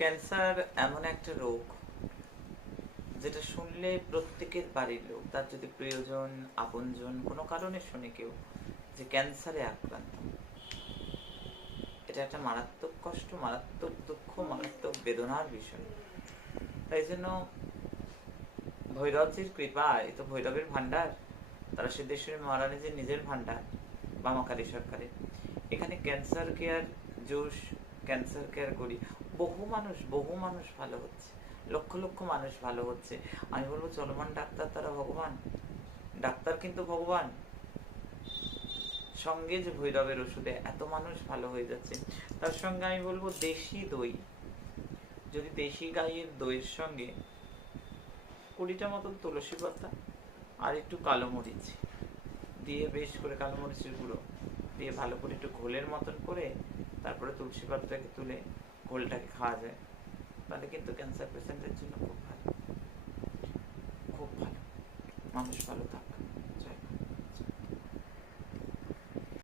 Cancer এমন একটা রোগ যেটা শুনলে প্রত্যেকের বাড়ির লোক, তার যদি প্রিয়জন আপনজন কোনো কারণে শুনে কেউ যে ক্যান্সারে আক্রান্ত, এটা একটা মারাত্মক কষ্ট, মারাত্মক দুঃখ, মারাত্মক বেদনার বিষয়। তাই জন্য ভৈরবজির কৃপা, এ তো ভৈরবের ভান্ডার, তারা সিদ্ধেশ্বরী মহারানীজির নিজের ভান্ডার, বামাকালী সরকারের। এখানে ক্যান্সার কেয়ার জোশ, ক্যান্সার কেয়ার করি, বহু মানুষ ভালো হচ্ছে, লক্ষ লক্ষ মানুষ ভালো হচ্ছে। আমি বলবো চলমান ডাক্তার তারা ভগবান, ডাক্তার কিন্তু ভগবান, সঙ্গে যে ভৈরবের ওষুধে এত মানুষ ভালো হয়ে যাচ্ছে। তার সঙ্গে আমি বলবো দেশি দই, যদি দেশি গাইয়ের দইয়ের সঙ্গে 20টা মতন তুলসী পাতা আর একটু কালো মরিচ দিয়ে, বেশ করে কালো মরিচের গুঁড়ো দিয়ে ভালো করে একটু ঘোলের মতন করে তারপরে তুলসী পাতাটাকে তুলে ঘোলটাকে খাওয়া যায়, তাহলে কিন্তু ক্যান্সার পেশেন্টের জন্য খুব ভালো, খুব ভালো, মানুষ ভালো থাকবে।